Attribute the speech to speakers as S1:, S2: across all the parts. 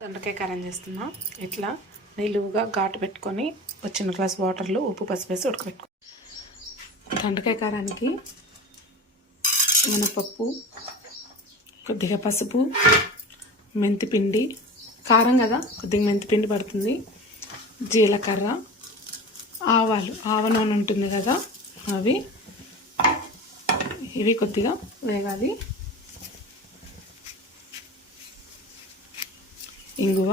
S1: దొండకాయ కారం చేస్తున్నా. ఇట్లా నిలువుగా ఘాటు పెట్టుకొని ఒక చిన్న గ్లాస్ వాటర్లో ఉప్పు పసుపు వేసి ఉడకబెట్టుకో. దొండకాయ కారానికి మినపప్పు కొద్దిగా పసుపు మెంతిపిండి కారం కదా కొద్దిగా మెంతిపిండి పడుతుంది జీలకర్ర ఆవాలు ఆవ నూనె ఉంటుంది కదా అవి ఇవి కొద్దిగా వేగాలి. ఇంగువ.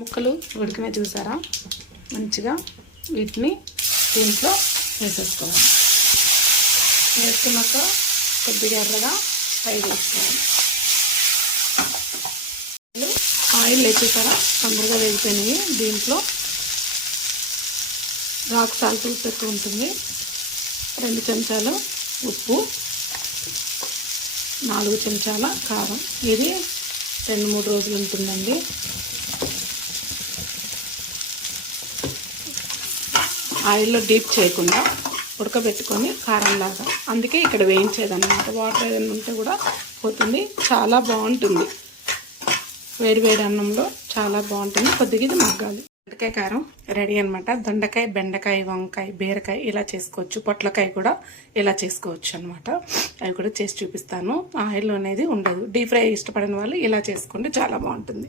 S1: ముక్కలు ఉడికిన చూసారా? మంచిగా వీటిని దీంట్లో వేసేసుకోవాలి. వేసుకున్నాక కొద్దిగా ఎర్రగా ఫ్రై చేసుకోవాలి. ఆయిల్ వేసేసారా తొందరగా వేగిపోయినాయి దీంట్లో రాక్ సాల్ట్ ఉప్పు ఎక్కువ ఉంటుంది. రెండు చెంచాలు ఉప్పు నాలుగు చెంచాల కారం. ఇది రెండు మూడు రోజులు ఉంటుందండి. ఆయిల్లో డీప్ చేయకుండా ఉడకబెట్టుకొని కారంలాగా. అందుకే ఇక్కడ వేయించేదన్నమాట. వాటర్ ఏదైనా ఉంటే కూడా పోతుంది. చాలా బాగుంటుంది. వేడి వేడి అన్నంలో చాలా బాగుంటుంది. కొద్దిగా ఇది మగ్గాలి. దొండకాయ కారం రెడీ అనమాట దొండకాయ బెండకాయ వంకాయ బీరకాయ ఇలా చేసుకోవచ్చు. పొట్లకాయ కూడా ఇలా చేసుకోవచ్చు అనమాట అవి కూడా చేసి చూపిస్తాను. ఆయిల్ అనేది ఉండదు. డీప్ ఫ్రై ఇష్టపడిన వాళ్ళు ఇలా చేసుకోండి. చాలా బాగుంటుంది.